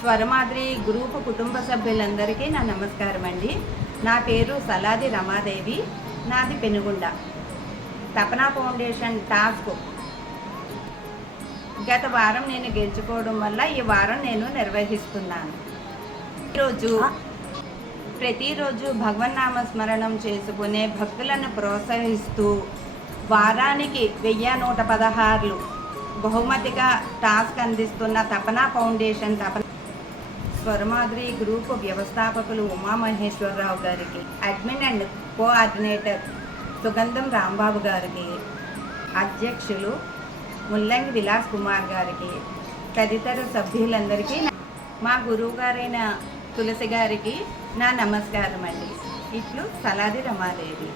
స్వరమాద్రి group కుటుంబ సభ్యులందరికీ నా నమస్కారం అండి. నా పేరు సలాది రమాదేవి నాది పెనుగుండ. తపనా foundation task. గత వారం నేను గెలుచుకోవడం వల్ల ఈ వారం నేను నిర్వహిస్తున్నాను. ఈరోజు ప్రతిరోజు భగవన్నామ స్మరణం చేసుకునే భక్తులను ప్రోత్సహిస్తూ వారానికి వెయ్యి నూట పదహారులు బహుమతిగా టాస్క్ అందిస్తున్న తపనా ఫౌండేషన్ తపన స్వరమాద్రి గ్రూప్ వ్యవస్థాపకులు ఉమామహేశ్వరరావు గారికి అడ్మిన్ అండ్ కోఆర్డినేటర్ సుగంధం రాంబాబు గారికి అధ్యక్షులు ముల్లంగి విలాస్ కుమార్ గారికి తదితర సభ్యులందరికీ మా గురువు గారైన తులసి గారికి నా నమస్కారం అండి. ఇట్లు సలాది రమాదేవి.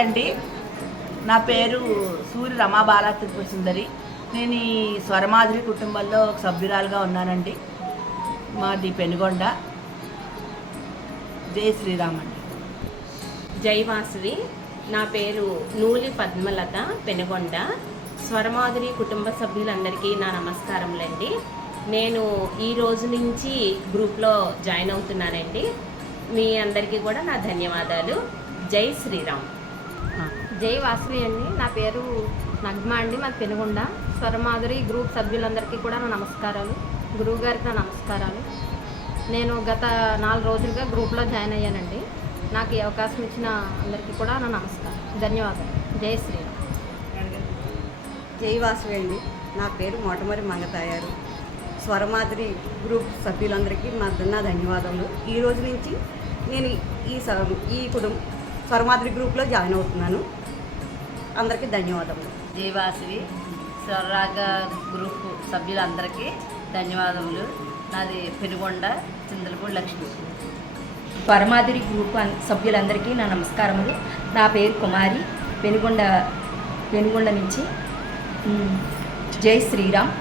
అండి నా పేరు సూర్య రమాబాల త్రిపుర సుందరి. నేను ఈ స్వరమాధురి కుటుంబంలో ఒక సభ్యురాలుగా ఉన్నానండి. మాది పెనుగొండ. జై శ్రీరామ్ అండి. జై వాసవి. నా పేరు నూలి పద్మలత పెనుగొండ. స్వరమాధురి కుటుంబ సభ్యులందరికీ నా నమస్కారములండి. నేను ఈ రోజు నుంచి గ్రూప్లో జాయిన్ అవుతున్నానండి. మీ అందరికీ కూడా నా ధన్యవాదాలు. జై శ్రీరామ్. జై వాసవి అండి. నా పేరు నగ్మ అండి మాది పెనుగొండ. స్వరమాధురి గ్రూప్ సభ్యులందరికీ కూడా నా నమస్కారాలు. గురువు గారికి నా నమస్కారాలు. నేను గత నాలుగు రోజులుగా గ్రూప్లో జాయిన్ అయ్యానండి. నాకు ఈ అవకాశం ఇచ్చిన అందరికీ కూడా నా నమస్కారం. ధన్యవాదాలు. జై శ్రీ జై వాసవి అండి. నా పేరు మొటమరి మంగతాయారు. స్వరమాదిరి గ్రూప్ సభ్యులందరికీ మా నా ధన్యవాదాలు. ఈ రోజు నుంచి నేను ఈ స- ఈ కుటుంబ స్వరమాదిరి గ్రూప్లో జాయిన్ అవుతున్నాను. అందరికీ ధన్యవాదములు. జయవాసవి స్వరరాగ గ్రూప్ సభ్యులందరికీ ధన్యవాదములు. నాది పెనుగొండ చింతలపూడి లక్ష్మి. పరమాదిరి గ్రూప్ సభ్యులందరికీ నా నమస్కారములు. నా పేరు కుమారి పెనుగొండ పెనుగొండ నుంచి జై శ్రీరామ్.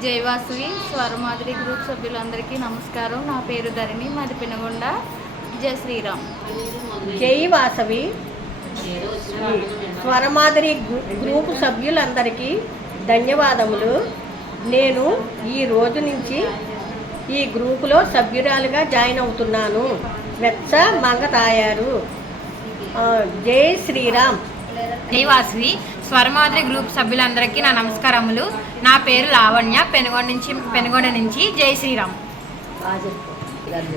జయవాసవి స్వరమాదిరి గ్రూప్ సభ్యులందరికీ నమస్కారం. నా పేరు ధరణి మాది పినగొండ. జయ శ్రీరామ్. జై వాసవి. స్వరమాదిరి గ్రూ- గ్రూపు సభ్యులందరికీ ధన్యవాదములు. నేను ఈ రోజు నుంచి ఈ గ్రూపులో సభ్యురాలుగా జాయిన్ అవుతున్నాను. వెచ్చ మంగ తాయారు జై శ్రీరామ్. జైవాసవి స్వరమాధురి గ్రూప్ సభ్యులందరికీ నా నమస్కారములు. నా పేరు లావణ్య. పెనుగొండ నుంచి పెనుగొండ నుంచి జై శ్రీరామ్.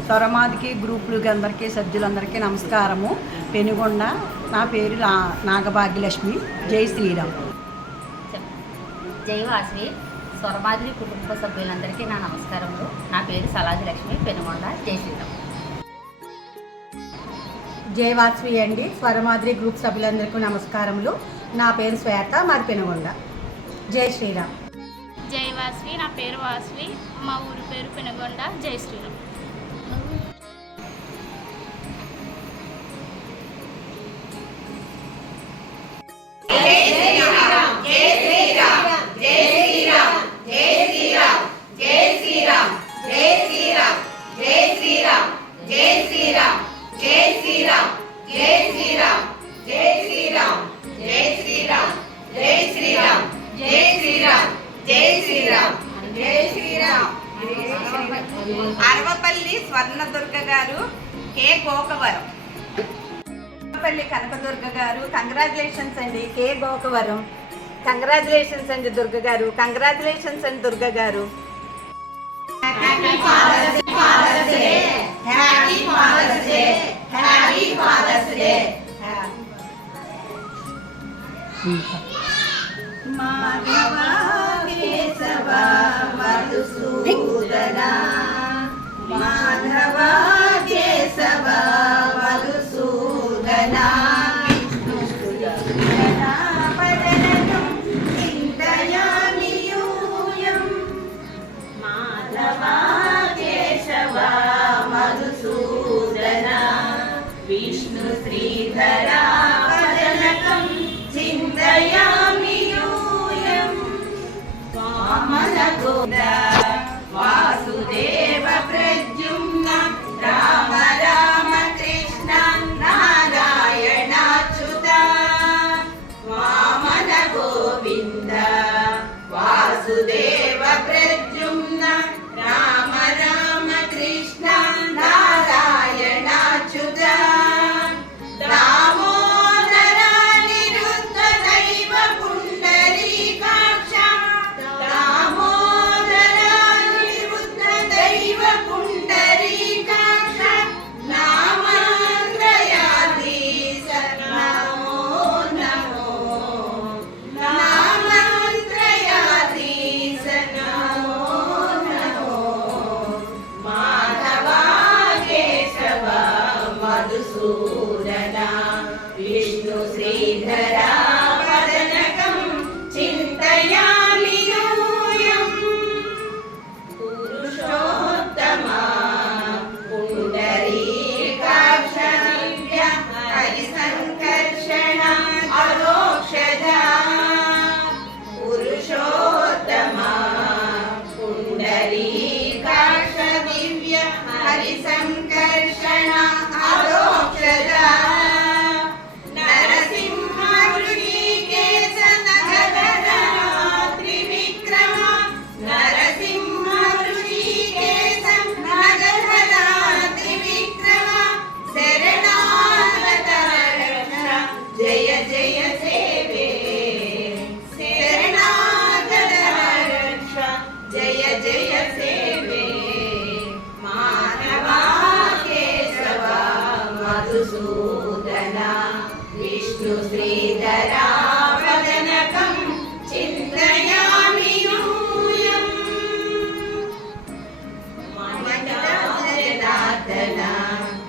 స్వరమాదికి గ్రూపులకి అందరికీ సభ్యులందరికీ నమస్కారము. పెనుగొండ నా పేరు నాగభాగ్యలక్ష్మి. జై శ్రీరామ్. జై వాసవి. స్వరమాదిరి కుటుంబ సభ్యులందరికీ నా నమస్కారములు. నా పేరు సలాది లక్ష్మి పెనుగొండ. జై శ్రీరామ్. జయవాసవి అండి. స్వరమాదిరి గ్రూప్ సభ్యులందరికీ నమస్కారములు. నా పేరు శ్వేత మాది పెనుగొండ. జై శ్రీరామ్. జయవాసవి నా పేరు వాసవి. మా ఊరి పేరు పినగొండ. జయ శ్రీరామ్. అరవపల్లి స్వర్ణదుర్గ గారు కే. గోకవరం. అరవపల్లి కనకదుర్గ గారు కంగ్రాచులేషన్స్ అండి కే. గోకవరం. కంగ్రాచులేషన్స్ అండి దుర్గ గారు కంగ్రాచులేషన్స్ అండి దుర్గ గారు. మాధవ శ్రీధర చింతయామి యూయం. వామన మధుసూదన విష్ణు శ్రీధరావదనకం చింతయామి యూయం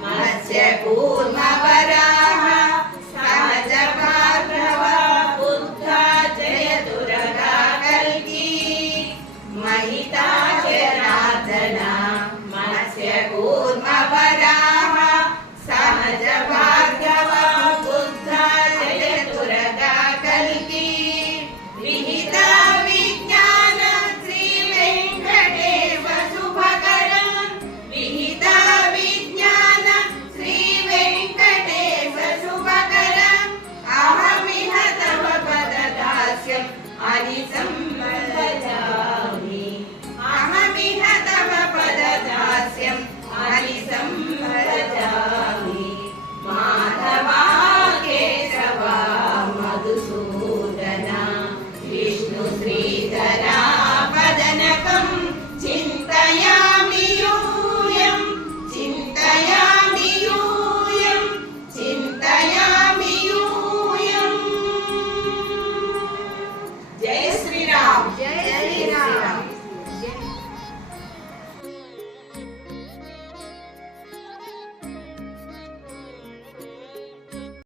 మత్స్య కూర్మవరా